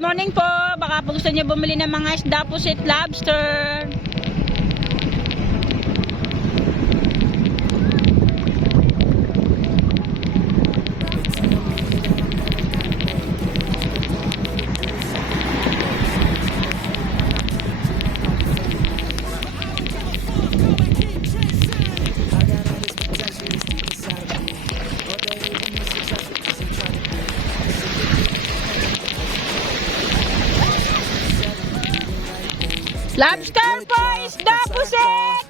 good morning po. Baka po gusto niyo bumili ng mga isda, pusit, lobster. Lobster po, isda, pusit!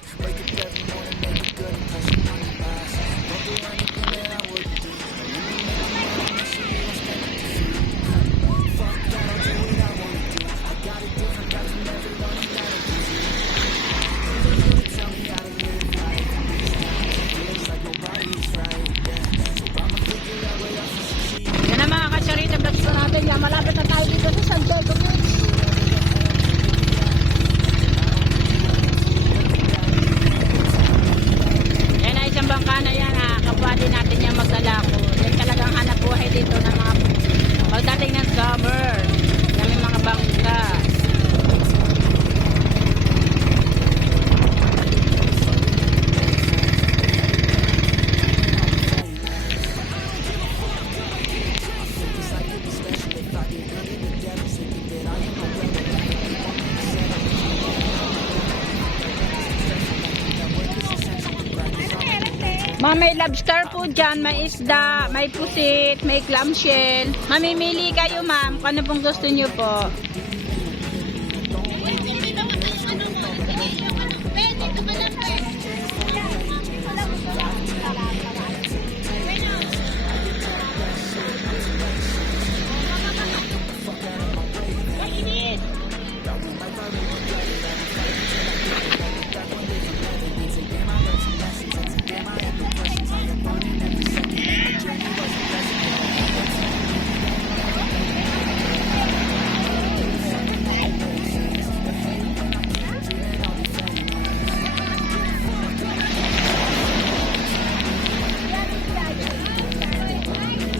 Yan na mga kasyarita, vlogs ko natin. Yan, malapit na tayo dito sa San Diego Beach. Bangka na yan, kapwa din natin yung maglalako. Yan talagang hanap buhay dito ng mga pagdating ng summer. Kami mga bangka. May lobster po dyan, may isda, may pusit, may clamshell. Mamimili kayo ma'am, kung ano pong gusto nyo po.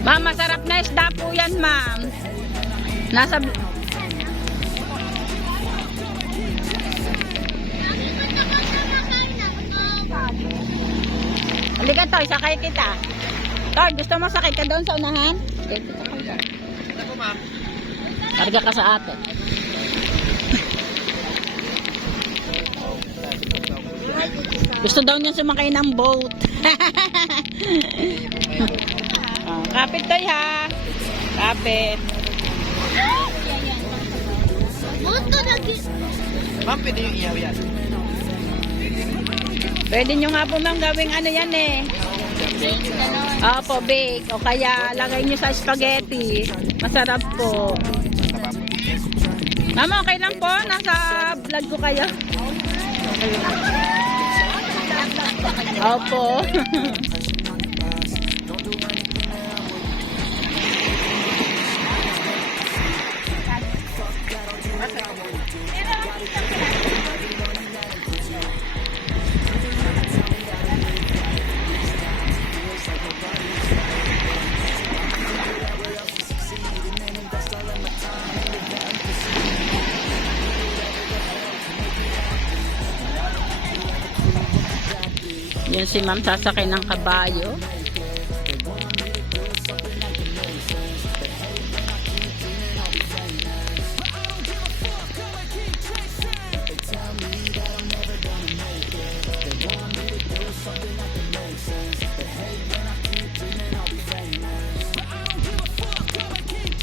Ma'am, masarap na isda po yan, ma'am. Nasa... Halika, Toy, sakay kita. Toy, gusto mo sakay ka doon sa unahan? Okay, kita ko dyan. Ako, ma'am. Karga ka sa atin. Gusto daw niya sumakay ng boat. Kapit Toy ha. Kapit. Ma'am, pwede yung iyaw yan. Pwede nyo nga po ma'am gawing ano yan eh. Opo, bake. O kaya lagay nyo sa spaghetti. Masarap po. Ma'am, okay lang po. Nasa vlog ko kayo. Opo. Yun si ma'am sasakay ng kabayo.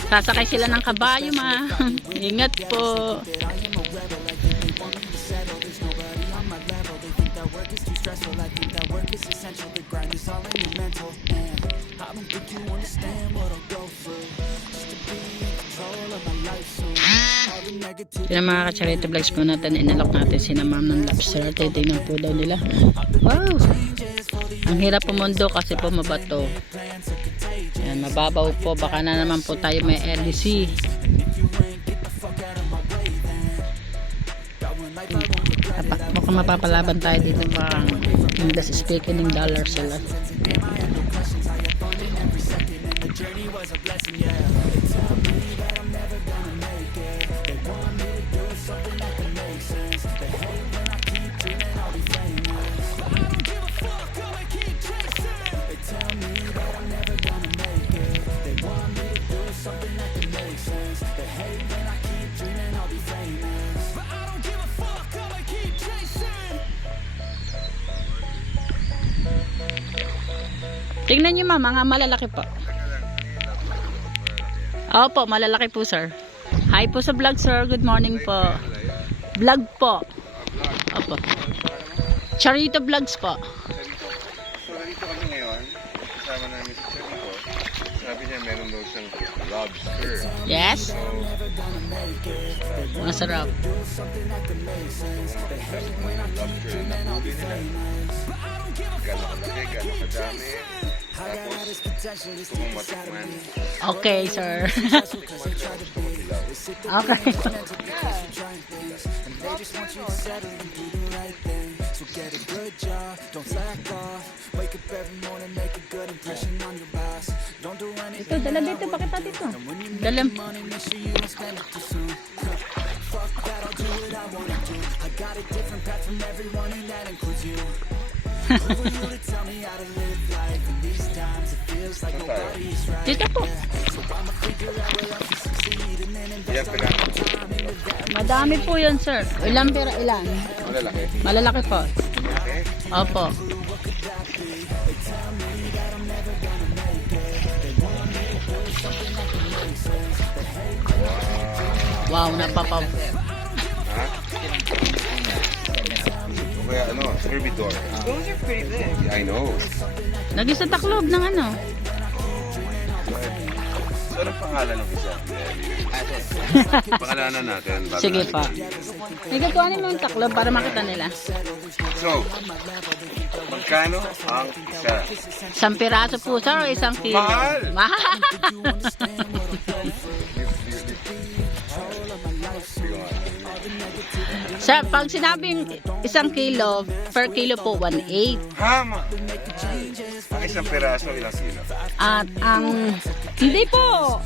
Sasakay sila ng kabayo, ma'am. Ingat po. Sila mga ka-charity vlogs po natin, inalok natin sina ma'am ng lobster. Titignan po daw nila. Wow! Ang hirap pumundo kasi po mabato. Yan, mababaw po. Baka na naman po tayo may LC. Mukhang mapapalaban tayo dito. Parang English speaking ng dollar sila. journey was a blessing, yeah. They tell me Tingnan niyo ma'am, mga malalaki po. Opo, malalaki po sir. Hi po sa vlog sir, good morning po. Vlog po. Opo. Charito Vlogs po. So, nandito kami ngayon. Kasama namin si Charito. Sabi niya meron daw siyang lobster. Yes? So, Masarap. lobster na nahuli nila. Gano'ng kalaki, gano'ng kadami. Tapos, kung matikman. Okay sir. Okay. Ito, dala dito, pakita dito. Dalam. Saan tayo? Dito po. Iyan pala. Madami po yun sir. Ilan pera ilan? Malalaki. Malalaki po. Okay. Opo. Wow, napapaw. Ha? O kaya ano, herbivore. Those are pretty big. I know. Naging sa taklob ng ano. Saan ang pangalan ng isa? Pangalanan natin. bago Sige natin pa. i- Nagkakuhanin mo yung taklob para makita nila. So, magkano ang isa? Isang piraso po sir o isang kilo? Mahal! Mahal! Sir, pag sinabing isang kilo, per kilo po 1.8. Hama! Ang isang peraso, ilang kilo? At ang hindi po.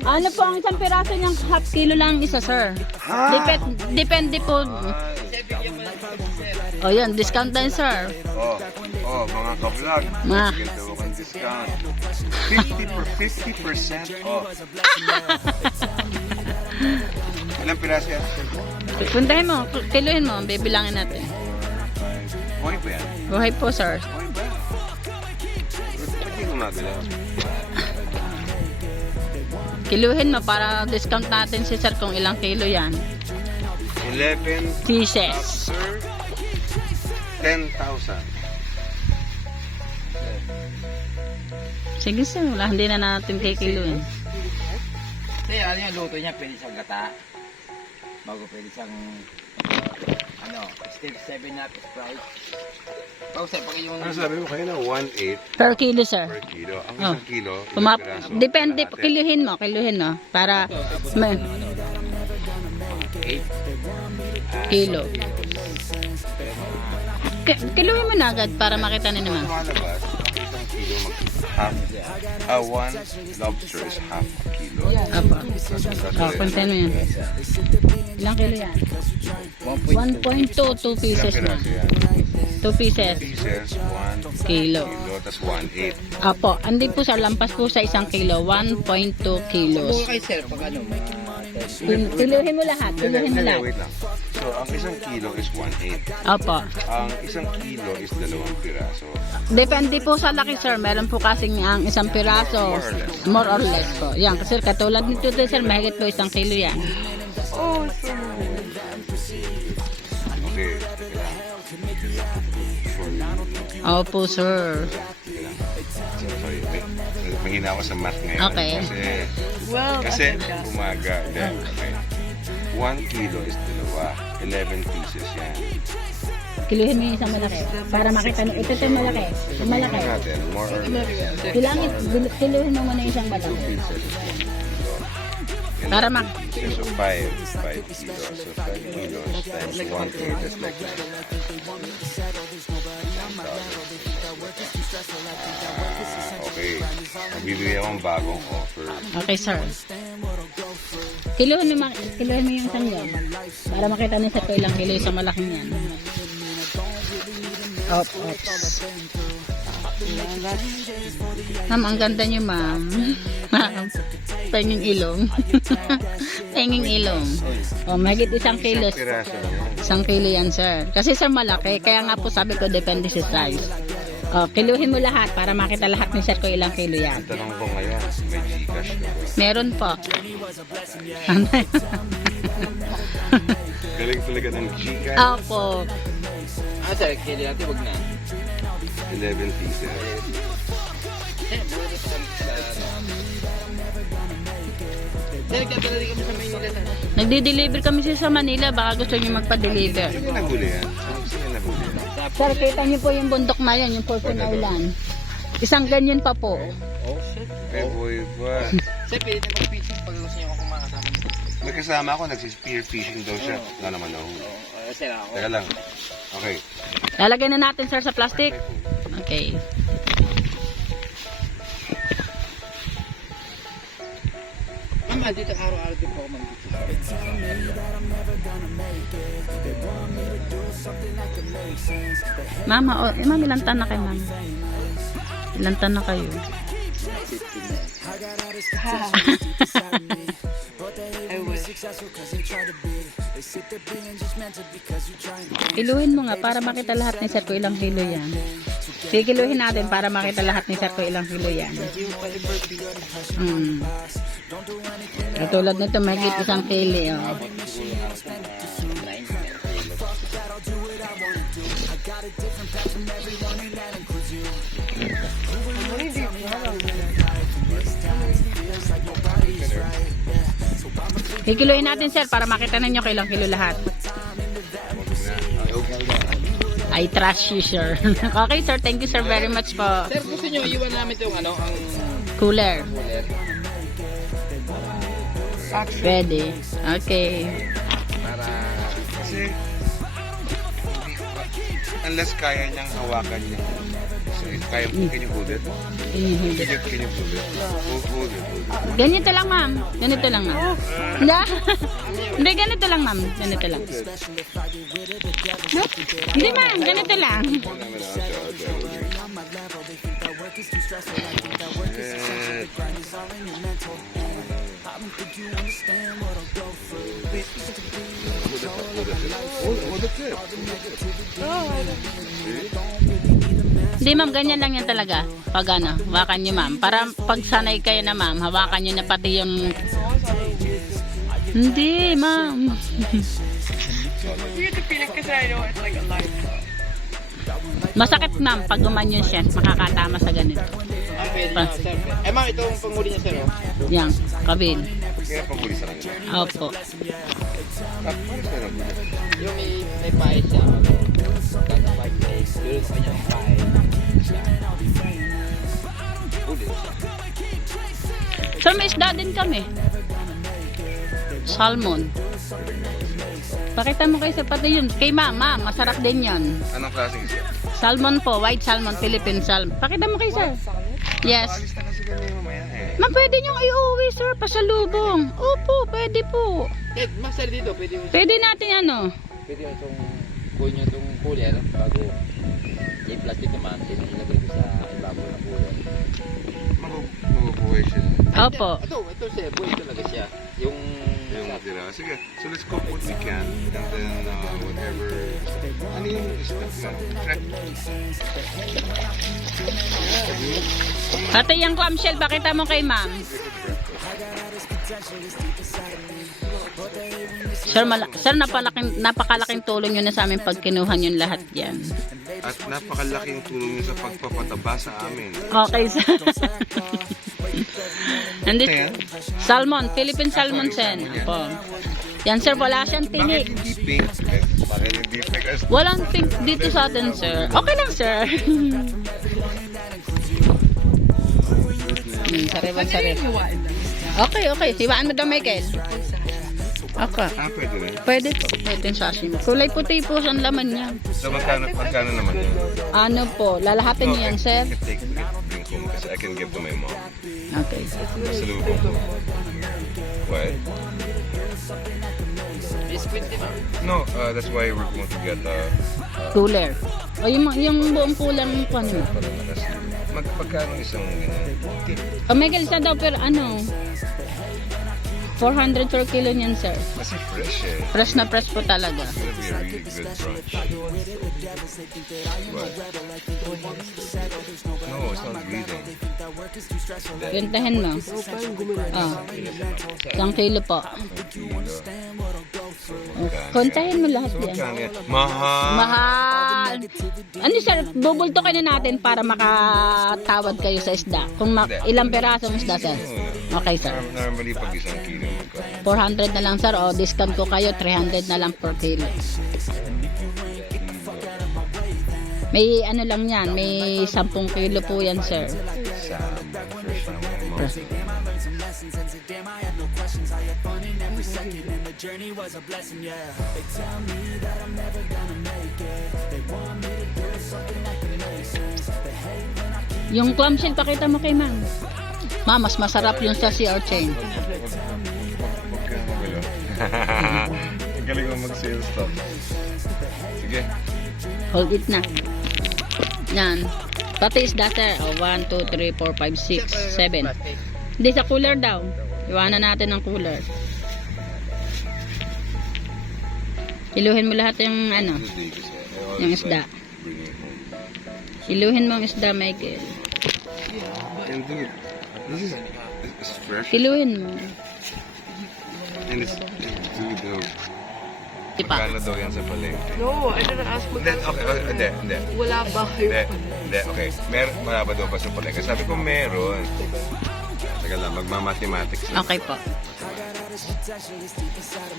Ano po ang isang piraso niyang half kilo lang isa, sir. Ha? Depende po. O yan, discount din, sir. Mga ka-vlog. Ma. Bigyan daw akong discount. 50% off. Ilang piraso yan? Puntahin mo, kiluhin mo, bibilangin natin. Buhay ba yan? Buhay po, sir. Buhay ba? Ba't di gumagalaw? Kiluhin mo para discount natin si sir kung ilang kilo yan. 11 Pieces. after 10,000. Sige, sir. Wala, hindi na natin kikiluhin. Kasi ano yung luto niya, pwede siyang gata. Bago pwede siyang stir 7 na Sprite. Tapos pag yung Ano sabi mo kayo na 1.8 Per kilo, sir. per kilo? Ang Oh. isang kilo, Pumap ilang piraso? Depende, Kalahati. kiluhin mo, para may kilo. Kiluhin mo na agad para makita ni naman. Lumalabas, ang isang kilo one lobster is half a kilo. Apo. Oh, puntahin mo yan. Ilang kilo yan? 1.2, 2 pieces na. Ilang piraso yan? 2 pieces. Pieces, 1 Kilo. tas 1.8. Apo, hindi po sir, lampas po sa isang kilo, 1.2 kilos. kay sir, pag ano, may Kiluhin mo lahat, kiluhin mo lahat. Wait lang. So, ang isang kilo is 1.8. Opo. Ang isang kilo is 2 piraso. Depende po sa laki sir, meron po kasing ang isang piraso, more or less po. Yan, kasi katulad nito sir, mahigit po isang kilo yan. Okay. Opo sir. Sorry, mahina ako sa math ngayon. Okay. Kasi umaga. Then, okay. 1 kilo is 11 pieces yan. Kiluhin mo yung isang malaki para makita nyo. Ito yung malaki. Yung malaki. Tingnan natin, more or less. Kailangan kiluhin mo muna yung isang malaki. Para mak... So, 5 kilos. So, 5 kilos times 1.8 is like that. Okay. Nagbibigay akong bagong offer. Okay sir. Kiluhin mo yung isang yan. Para makita niya sa ilang kilo sa malaking yan. Ops. Ma'am, ang ganda niyo, ma'am. Ma'am, penging ilong. Penging ilong. Oh, mahigit 1 kilo. Piraso niya. 1 kilo yan, sir. Kasi sir, malaki. Kaya nga po sabi ko, depende sa size. Oh, kiluhin mo lahat para makita lahat ni sir ko ilang kilo yan. Ang tanong ko ngayon, may Gcash na ba? Meron po. Galing talaga ng Gcash. Opo. Sir, kili natin wag na. 11 pieces. Sir, nagdadala kami sa Maynila. Nagdi-deliver kami sa Manila. Baka gusto niyo magpa-deliver. Sino nahuli yan? Sino nahuli yan? Sir, kita niyo po yung bundok na yan, yung Fortune Island. Isang ganyan pa po. Oh, shit. Ay, boy ba? Sir, pwede tayo mag-fishing pag gusto niyo ako makasama. May kasama ako, nagsispear fishing daw siya. Wala naman ako. Sir, ako. Teka lang. Okay. Lalagay na natin, sir, sa plastic. Okay. Ma'am, dito araw-araw din po ako mag-fishing. Mama, ma'am, ilang tan na kayo, ma'am? Ilang tan na kayo? Kiluhin mo nga para makita lahat ni sir ko ilang kilo yan. Kikiluhin natin para makita lahat ni sir ko ilang kilo yan. Katulad nito, mahigit 1 kilo. Oh. Kikiluhin natin, sir, para makita ninyo kailang kilo lahat. I trust you, sir. Okay, sir. Thank you, sir, very much po. Sir, gusto niyo iwan namin itong ang Cooler. cooler. Ready. Okay. Para Kasi, unless kaya niyang hawakan niya. So, kaya po, can you hold it? Can you hold it? Hold it. Ganito lang, ma'am. Ganito lang, ma'am. Hindi, ganito lang, ma'am. Ganito lang. No? Hindi, ma'am. Ganito lang. Hold the tip. Hindi, ma'am. Ganyan lang yan talaga. Pag ano, hawakan nyo, ma'am. Para pag sanay kayo na, ma'am, hawakan nyo na pati yung... Hindi, ma'am. Masakit, ma'am, pag gumanyan siya. Makakatama sa ganito. pwede na, sir. Eh, ma'am, itong panghuli niya, sir, oh. Yan, kabil. Kaya pang-huli sa kanila. Opo. Paano sila nag-huli? Yung may pae siya, ano, kaka-5 days. Doon sa kanyang pae. Huli siya. Sir, may isda din kami. Salmon. Pakita mo kayo sa pati yun. Kay mama, masarap din yun. Anong klaseng isda? Salmon po, white salmon, Philippine salmon. Pakita mo kayo, sir. Yes. Alis na kasi kami mamaya eh. Ma, pwede niyong iuwi, sir, pasalubong. Opo, pwede po. Eh, mas sir, dito, pwede yung... Pwede natin ano. Pwede yung itong kunin nyo itong cooler bago yung plastic naman, ilagay ko sa ibabaw ng cooler. Mabubuhay siya. Opo. Ito sir, buhay talaga siya. Yung Natira. Sige, so let's cook what we can and then whatever. Ano yung isda na? Ate, yung clamshell, pakita mo kay ma'am. Sir, sir, napakalaking tulong yun na sa amin pag kinuha yun lahat yan. At napakalaking tulong yun sa pagpapataba sa amin. Okay, sir. Nandito, salmon, Philippine salmon sen. Opo. Yan, sir, wala siyang Bakit tinik. hindi pink? Bakit hindi pink? Walang pink dito sa atin, sir. Okay lang, sir. Sari. Okay, okay. Hiwaan mo daw, Michael. Okay. Pwede rin. Pwede po. Pwede yung sashimi. Kulay puti po ang laman niya. So magkano naman yun? Ano po, lalahatin niyo yan, sir? I can take bring home kasi I can give to my mom. Okay. Masalubong ko. What? 120 ma'am. No, that's why we're going to get Cooler. O yung buong kulang kung ano. magpagkano isang O Michael, isa daw pero ano, 400 per kilo niyan, sir. kasi fresh eh. Fresh na fresh po talaga. It's gonna be a really good brunch. What? No, it's not breathing. Pintahin mo. Oh. 1 kilo po. Kontahin mo lahat yan. Magkano yan? Mahal! Mahal. Ano sir, bubultukin na natin para makatawad kayo sa isda. Kung ilang perasong isda, sir. Okay, sir. Normally pag isang kilo magkano? 400 na lang, sir. O, discount ko kayo. 300 na lang per kilo. May ano lang yan. May 10 kilo po yan, sir. Fresh na mga Yung clamshell, pakita mo kay ma'am. Ma'am, mas masarap yung sa sea urchin. Ang galing mo mag-sales talk. Sige. Hold it na. Yan. Pati isda, sir. O, 1, 2, 3, 4, 5, 6, 7. Hindi, sa cooler daw. Iwanan natin ng cooler. Iluhin mo lahat yung ano, yung isda. Iluhin mo ang isda, Michael. And dude, this is fresh. Iluhin mo. And it's dude. Ipa. Magkano daw yan sa palengke? No, I didn't ask mo. Hindi, okay, hindi. Wala ba kayo? Hindi, okay. Wala ba daw ba sa palengke? Sabi ko meron. Teka lang, magmamathematics. Okay po.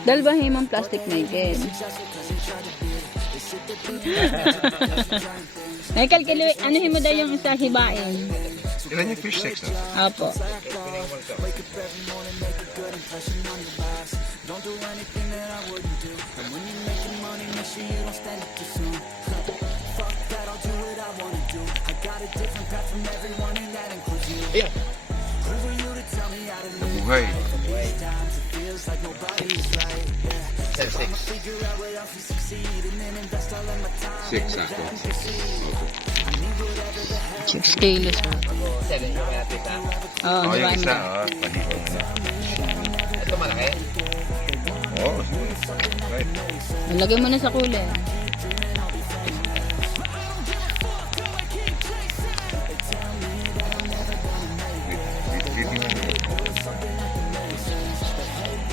Dalbahin mong plastic, Michael. Michael, anuhin mo daw yung isa hibain. Ilan yung fish sticks na? Opo. Ayan. Buhay. 6. 6 ako. 6 kilos. 7 yung natin sa. Oh, Oh, yung hibain isa, mo. pahibang na. Ito malaki. Oh, right. Lagay mo na sa cooler.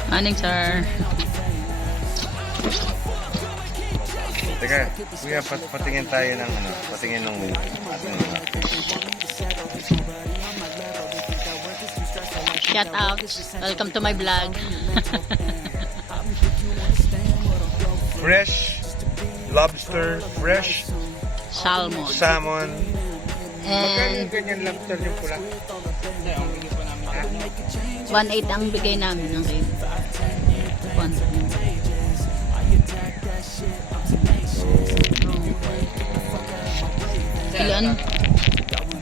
Aning, sir. Teka, kuya, patingin tayo ng ano, patingin ng Shout out. Welcome to my vlog. fresh lobster, fresh Salmon. salmon. And Ganyan lobster yung pula. 1.8 ang bigay namin ng kayo. 1. Ilan?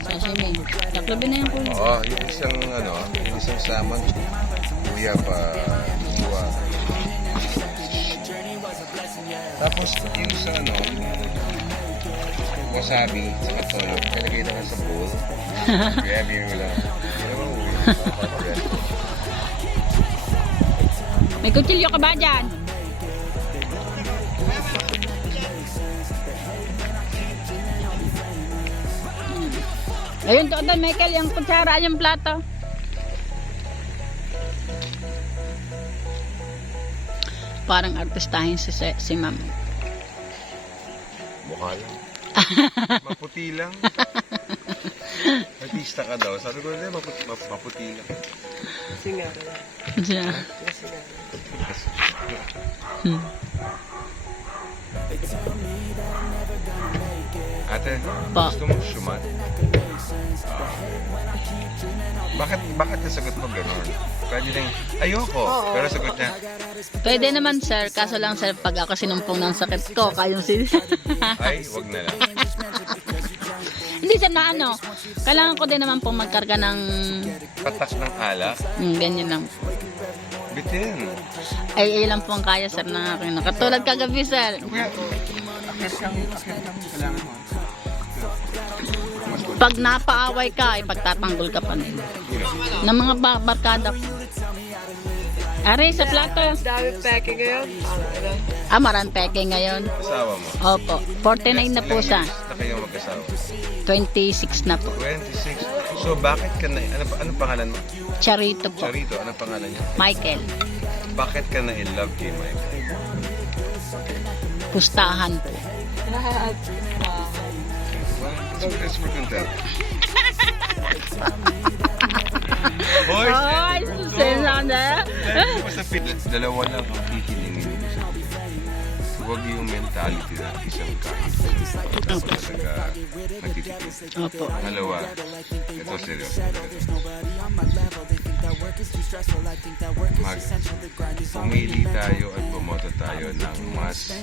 Sashimi. Taklabi na yung kulo. Oo, yung isang ano, yung isang salmon, kuya pa iwa. Tapos yung sa ano, wasabi, saka toyo, kalagay naman sa bowl. Kaya biro lang. Hindi naman uwi. May kutsilyo ka ba dyan? Ayun, doon, Michael, yung kutsara, yung plato. Parang artistahin si ma'am. Mukha lang. Maputi lang. Artista ka daw. Sabi ko, hindi, maputi lang. Kasi nga. Siya. Kasi nga. Ate, Pa. gusto mo shumat? Bakit nasagot mo gano'n? Pwede lang, ayoko. Pero sagot niya, Pwede naman, sir. Kaso lang, sir, pag ako sinumpong ng sakit ko, kayong ay, wag na lang. Hindi, sir, na ano. Kailangan ko din naman pong magkarga ng... Patak ng alak. ganyan lang. Bitin. Ay, ilan po ang kaya, sir, ng akin. Katulad kagabi, sir. Kaya, kailangan mo. Pag napaaway ka, ay pagtatanggol ka pa nila. You know. Ng mga barkada ko. Aray, sa plato. Dami packing ngayon. Maran peke ngayon. Asawa mo. Opo, 49 na po siya. Na kayo mag-asawa. 26 na po. 26. So, bakit ka na, ano pangalan mo? Charito po. Charito, ano pangalan niya? Michael. Bakit ka na in love kay Michael? Pustahan po. It's for content. Boys, Ay, sesanda. masapit. Dalawa lang ang kikilingin ko sa akin. Huwag yung mentality na isang kahit. Talaga nagtitipid. Opo. Dalawa, ito seryoso. Pumili tayo at bumoto tayo ng mas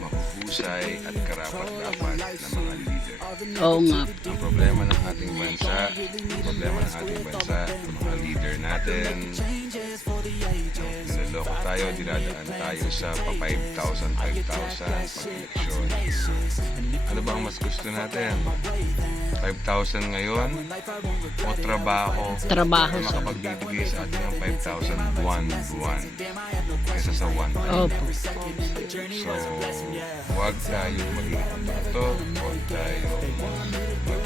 mahusay at karapat-dapat na mga leader. Oo nga. Ang problema ng ating bansa, ang mga leader natin, niloloko tayo, dinadaan tayo sa pa 5,000 pag-eleksyon. Ano ba ang mas gusto natin? 5,000 ngayon o trabaho? Trabaho, Na sir. makapagbibigay sa atin ng 5,000 buwan-buwan kaysa sa one time. Opo. So, huwag tayo maging ito, huwag tayo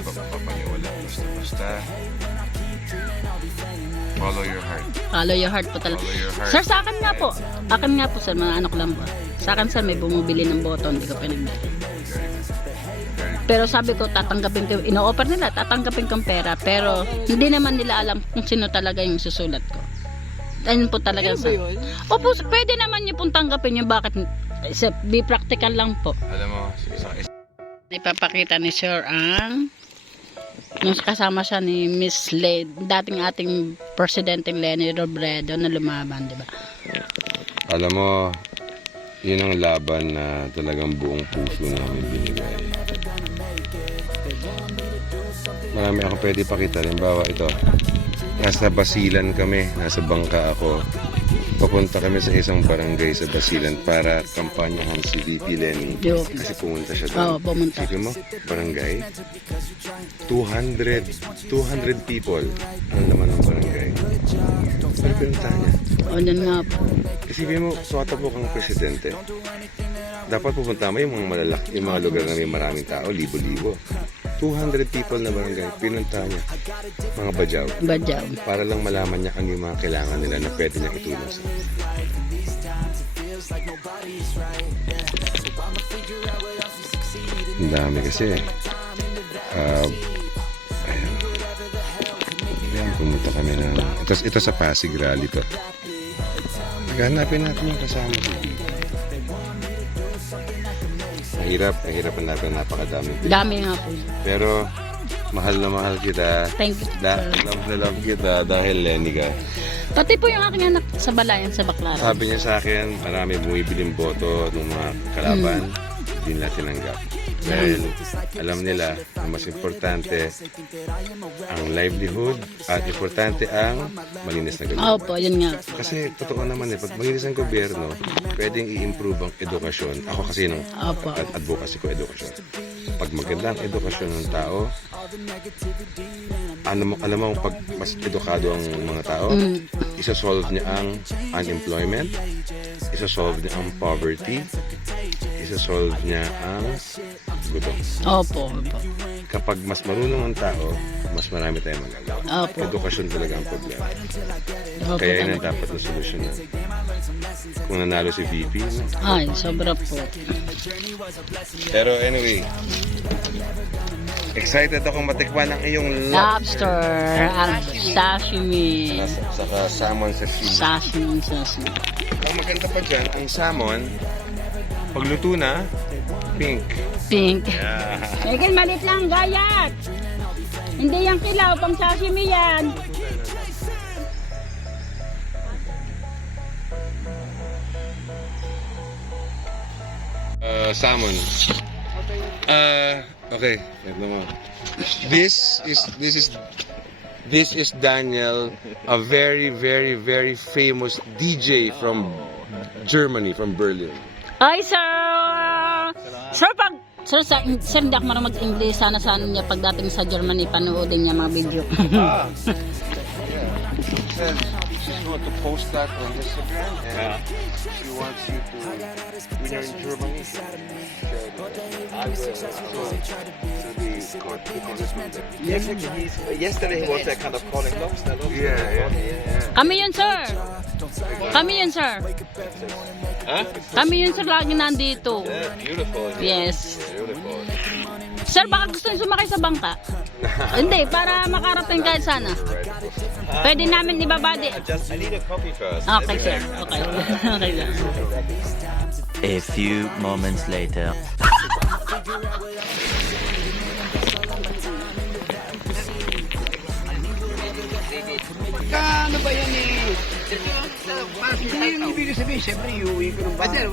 magpapaniwala basta-basta. Follow your heart. Follow your heart po talaga. Follow your heart. Sir, sa akin nga po. Akin nga po, sir. Mga anak lang po. Sa akin, sir, may bumibili ng boto. Hindi ko pinagbili. Very Pero sabi ko, tatanggapin ko. Ino-offer nila, tatanggapin kong pera. Pero hindi naman nila alam kung sino talaga yung susulat ko. Ayun po talaga Ano ba sa... yun? Opo, pwede naman niyo pong tanggapin yung bakit. Be practical lang po. Alam mo, isang Ipapakita ni Sir ang nung kasama siya ni Miss Led, dating ating Presidente Leni Robredo na lumaban, di ba? Alam mo, yun ang laban na talagang buong puso namin binigay. Marami akong pwede pakita. Halimbawa ito, nasa Basilan kami, nasa bangka ako. Papunta kami sa isang barangay sa Basilan para kampanyahan si VP Lenny. Yo. Kasi pumunta siya Oo, doon. pumunta. Sige mo, barangay. 200 people ang laman ng barangay. Pero pinunta niya. O, yun nga po. Isipin mo, tumatakbo kang presidente. Dapat pupunta mo yung mga malalaki, yung mga lugar na may maraming tao, libo-libo. 200 people na barangay, pinunta niya. Mga badyaw. Badyaw. Para lang malaman niya ano yung mga kailangan nila na pwede niya itulong sa kanila. Ang dami kasi. Ayan. Ayan, pumunta kami na. Ito sa Pasig Rally to. Hanapin natin yung kasama ko. Mahirap hanapin, napakadami. Dami nga po. Pero mahal na mahal kita. Thank you, sir. Love na love kita dahil Lenny ka. Pati po yung aking anak sa Balayan, sa Baclaran. Sabi niya sa akin, marami bumibiling boto ng mga kalaban, hindi nila tinanggap. Dahil alam nila na mas importante ang livelihood at importante ang malinis na gobyerno. Opo, yun nga. Kasi totoo naman pag malinis ang gobyerno, pwedeng i-improve ang edukasyon. Ako kasi ng Opo. advocacy ko, edukasyon. Pag maganda ang edukasyon ng tao, alam mo pag mas edukado ang mga tao, isa-solve niya ang unemployment, isa-solve niya ang poverty, isa-solve niya ang gutom. Opo, opo. Kapag mas marunong ang tao, mas marami tayong magagawa. Opo. Edukasyon talaga ang problema. Opo. Kaya yun ang dapat na solusyon na. Kung nanalo si VP. No? Ay, sobra po. Pero anyway, excited akong matikman ang iyong Lobster, ang sashimi. Saka salmon sashimi. Sashimi. Ang maganda pa dyan, ang salmon, pagluto na, pink. Pink. Yeah. Michael, malit lang, gayat. Hindi yan kilaw, pang sashimi yan. Salmon. Okay. Tignan mo. This is This is Daniel, a very, very, very famous DJ from Germany, from Berlin. Ay, sir! Sir, sir, hindi ako marunong mag-English. Sana niya pagdating sa Germany, panoodin niya mga video. She's going to post that on Instagram, and she wants you to, when you're in Germany, share Yesterday he was kind of calling lobster. Yeah. Kami yun, sir! Kami yun, sir! Kami yun, sir, lagi nandito. Yeah, beautiful. Yes. Beautiful. Sir, baka gusto niyo sumakay sa bangka? Hindi, para makarating kahit sana. Pwede namin ibabadi. I need a coffee first. Okay, sir. Okay. Okay, sir. A few moments later. Ano ba yan eh? Hindi yung ibig sabihin, siyempre iuwi ko ng bahay.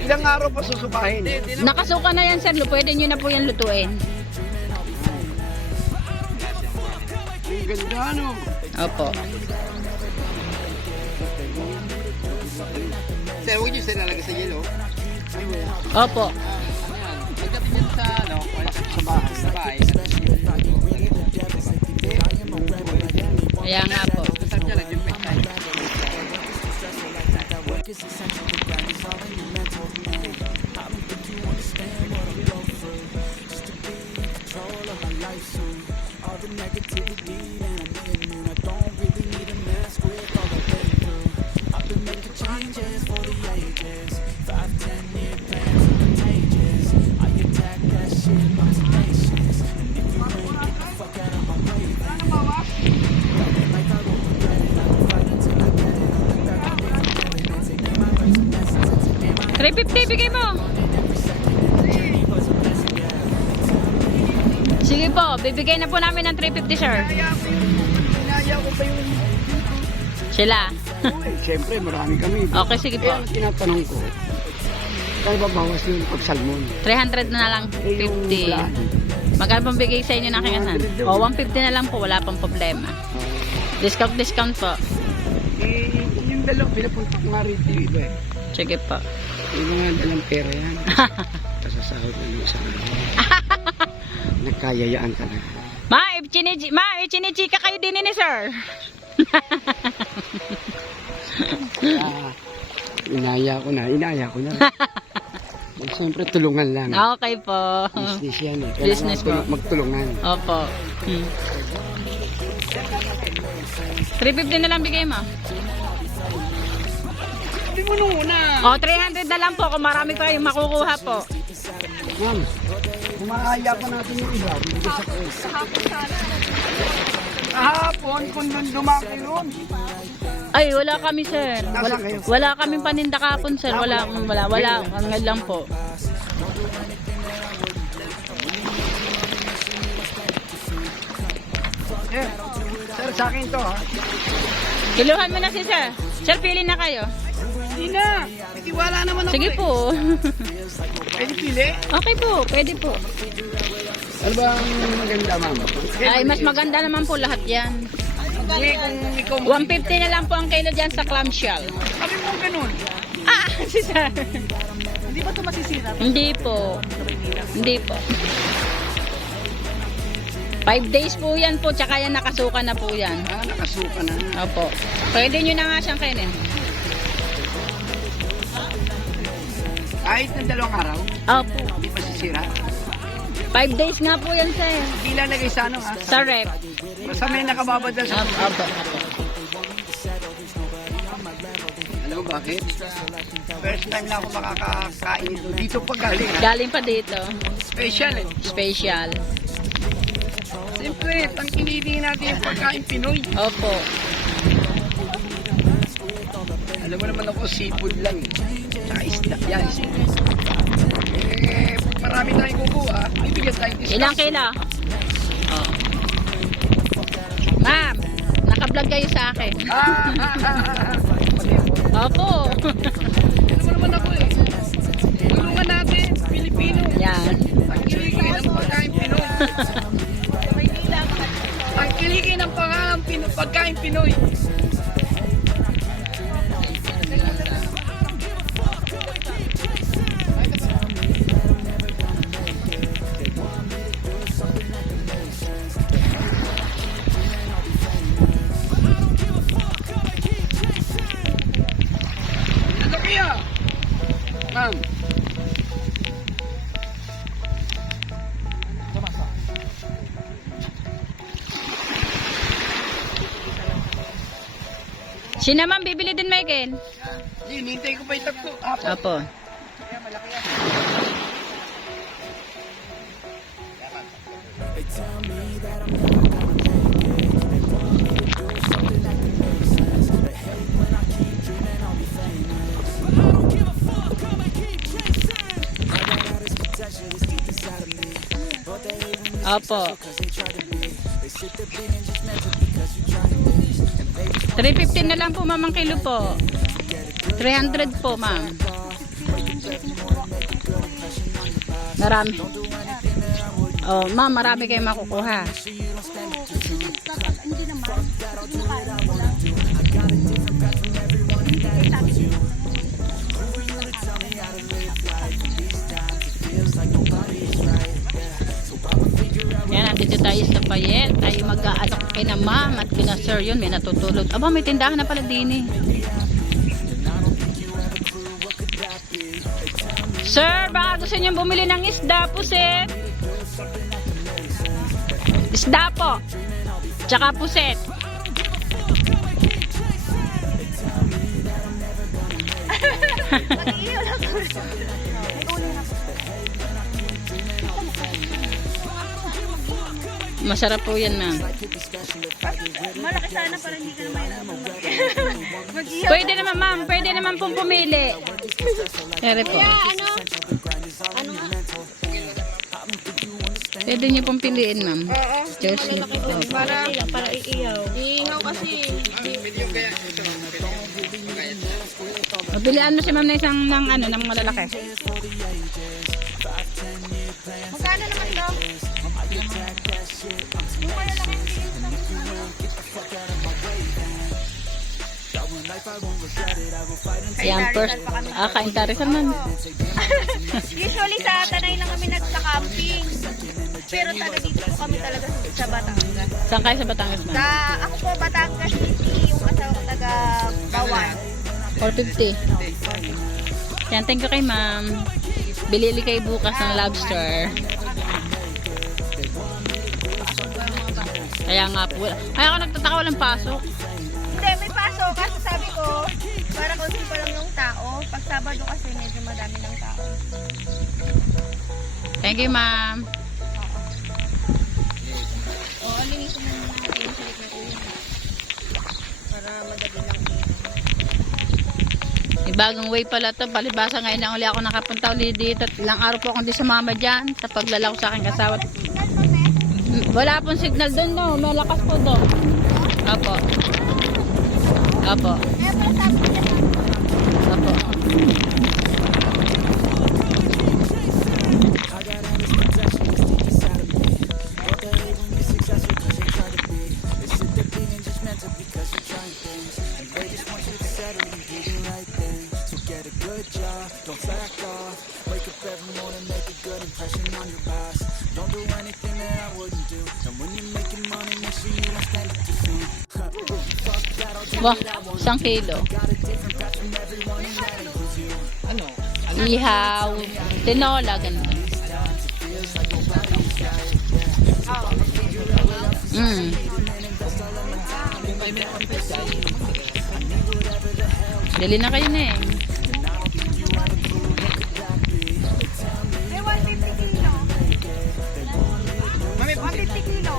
Ilang araw pa susukahin? Nakasuka na yan, sir. Pwede nyo na po yan lutuin. Ang ganda, ano? Opo. Sir, huwag niyo silalagay sa yelo. Opo. Pagdating yun sa, sa bahay. Kaya nga po. $350, bigay mo. Sige po, bibigay na po namin ng $350, sir. Inaya ko pa yung... Sila. Siyempre, marami kami. Okay, sige po. Kaya tinatanong ko, kaya ba bawas yung pag-salmon? 300 na lang, 50. Magkano pong bigay sa inyo ng kingasan? O, 150 na lang po, wala pang problema. Discount po. Yung dalawang pinapunta ko nga rito yung iba eh. Sige po. Yung mga dalang pera yan. Kasasahod na yung isang araw. Nagkayayaan ka na. Chinichika kayo din ni sir. Kaya, inaya ko na. Siyempre, tulungan lang. Okay po. Business yan eh. Business po. Magtulungan. Opo. 350 na lang bigay mo. Sabi mo nung una. O, 300 na lang po kung marami pa kayong makukuha po. Ma'am, kumakaya pa natin yung iba. Bigay sa ko. Kahapon, kung dumaki nun. Ay, wala kami, sir. Nasaan kayo? Wala kaming paninda kahapon, sir. Wala. Hanggang lang po. Sir, sa akin to ha. Kiluhan mo na si sir. Sir, pili na kayo. Hindi na. May tiwala naman ako. Sige eh. po. Pwede pili. Okay po, pwede po. Ano ba ang maganda, ma'am? Ay, mas maganda naman po lahat yan. Hindi, kung ikaw 150 na lang po ang kilo dyan sa clamshell. sabi mo ganun. Ah, si sir. Hindi ba ito masisira? Hindi po. Hindi po. 5 days po yan po, tsaka yan nakasuka na po yan. Ah, nakasuka na. Opo. Pwede nyo na nga siyang kainin. Kahit ng 2 araw, Opo. hindi masisira. 5 days nga po yan, sir. Hindi lalagay sa ano ha. Sa rep. Basta may nakababad sa... Opo. Alam mo bakit? First time na ako makakakain ito. Dito pa galing ha. Galing pa dito. Special eh. Special. Siyempre, tangkilitin natin yung pagkain Pinoy. Opo. Alam mo naman ako, seafood lang eh. Tsaka isda. Yan, isda. Pag marami tayong kukuha, bibigyan tayong isda. Ilang kilo? Oh. Ma'am, naka-vlog kayo sa akin. Opo. Alam mo naman ako eh. Tulungan natin, Pilipino. Yan. Tangkilitin ang pagkain Pinoy. Ang Pili kayo ng pangalang pagkain Pinoy. Ano kaya? Ma'am. Si naman bibili din, Michael. Hindi, hinihintay ko pa yung tatlo. Apo. Opo. Opo. 350 na lang po, ma'am, ang kilo po. 300 po, ma'am. Marami. Oh, ma'am, marami kayong makukuha. Yan, nandito tayo sa Payet. Tayo mag-aalok kay na ma'am at kina sir yun. May natutulog. Aba, may tindahan na pala din eh. Sir, baka gusto nyo bumili ng isda po, sir. Isda po. Tsaka puset. Masarap po yan, ma'am. Malaki sana para hindi ka naman mag-ihaw. Pwede naman, ma'am. Pwede naman pong pumili. Ere po. Ano nga? Pwede nyo pong piliin, ma'am. Oo. Cheers nyo po. Para iihaw. Iihaw kasi. Pilihan mo si ma'am na isang ng, ano, ng malalaki. Magkano naman to? Yung malalaki Ayan, first. Kaintaresan man. Usually sa Tanay lang kami nagka-camping. Pero taga dito po kami talaga sa Batangas. Saan kayo sa Batangas, ma'am? Ako po Batangas City, yung asawa ko taga Bawan. 450. Yan, thank you kay ma'am. Bilili kayo bukas ng lobster. Kaya nga po. Ay, ako nagtataka walang pasok. Hindi, may pasok. Kasi sabi ko, para konti pa lang yung tao. Pag Sabado kasi medyo madami ng tao. Thank you, ma'am. O, linisin mo muna natin yung salit ng ulo. Para madali lang dito. May bagong way pala to. Palibasa ngayon na uli ako nakapunta uli dito. At ilang araw po akong di sumama dyan. Sa paglalako sa aking kasawa. Wala pong signal doon, no. May lakas po doon. Opo. Opo. Opo. Wah, 1 kilo. Ano? Ihaw, tinola, ganun. Dali na kayo na eh. May 150 kilo. Mami, 150 kilo.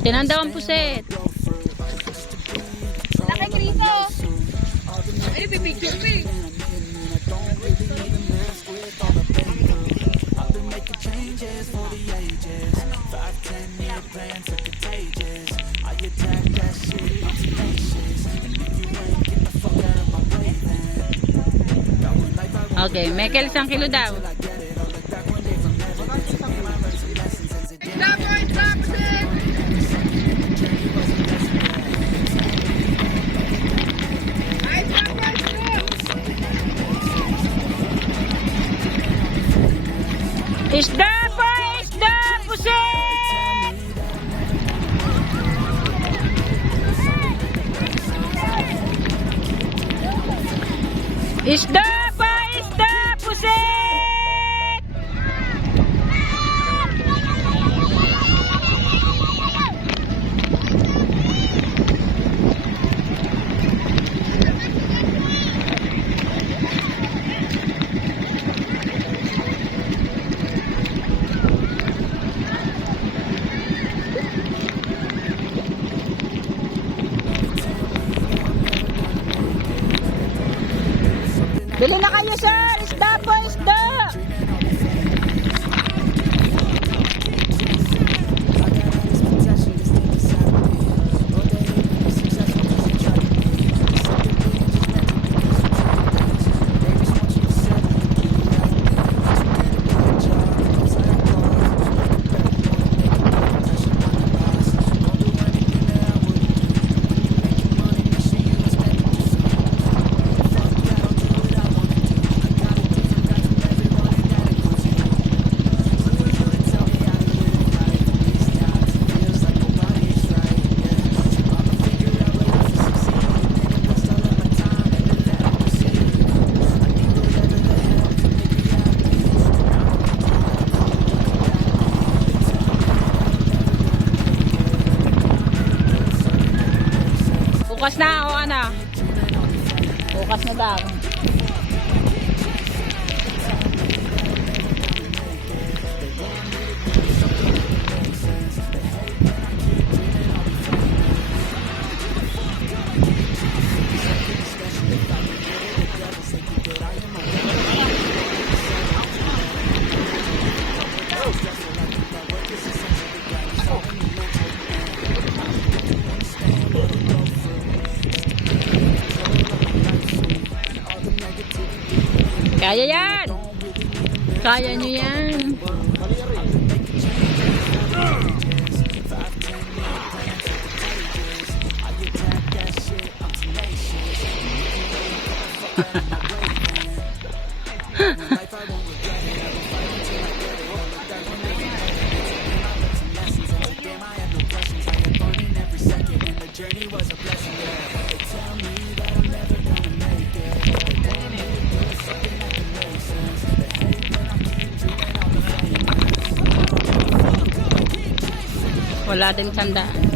Tinanda ang puset. ko. Ay, pipicture mo eh. Okay, Michael, isang kilo daw. Isda po! Isda! Pusit! Isda po! Isda! Pusit! Bili na kayo, sir! Isda po! Isda! Bukas na o ano? Bukas na daw. Kaya yan! Kaya nyo yan! Wala din sandaan.